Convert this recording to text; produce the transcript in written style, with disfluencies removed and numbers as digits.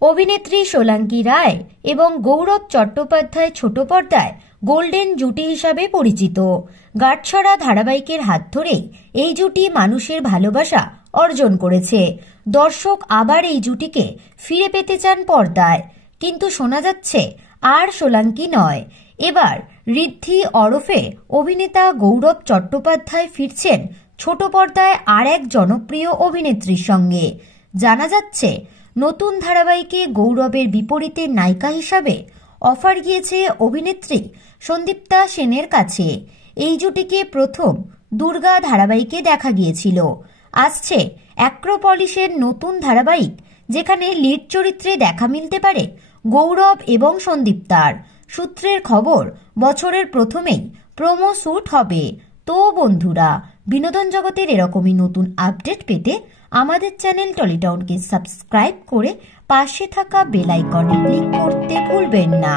অভিনেত্রী সোলাঙ্কি রায় এবং গৌরব চট্টোপাধ্যায় ছোট পর্দায় গোল্ডেন জুটি হিসাবে পরিচিত। গাঁটছড়া ধারাবাহিকের হাত ধরেই এই জুটি মানুষের ভালোবাসা অর্জন করেছে। দর্শক আবার এই জুটিকে ফিরে পেতে চান পর্দায়, কিন্তু শোনা যাচ্ছে আর সোলাঙ্কি নয়, এবার ঋদ্ধি ওরফে অভিনেতা গৌরব চট্টোপাধ্যায় ফিরছেন ছোট পর্দায় আর এক জনপ্রিয় অভিনেত্রীর সঙ্গে। জানা যাচ্ছে নতুন ধারাবাহিকে গৌরবের বিপরীতে নায়িকা হিসাবে অফার গিয়েছে অভিনেত্রী সন্দীপ্তা সেনের কাছে। এই জুটিকে প্রথম দুর্গা ধারাবাহিকে দেখা গিয়েছিল। আসছে অ্যাক্রোপলিসের নতুন ধারাবাহিক, যেখানে লিড চরিত্রে দেখা মিলতে পারে গৌরব এবং সন্দীপ্তার। সূত্রের খবর, বছরের প্রথমেই প্রোমো শ্যুট হবে। তো বন্ধুরা, বিনোদন জগতের এরকমই নতুন আপডেট পেতে আমাদের চ্যানেল টলিটাউনকে সাবস্ক্রাইব করে পাশে থাকা বেল আইকনে ক্লিক করতে ভুলবেন না।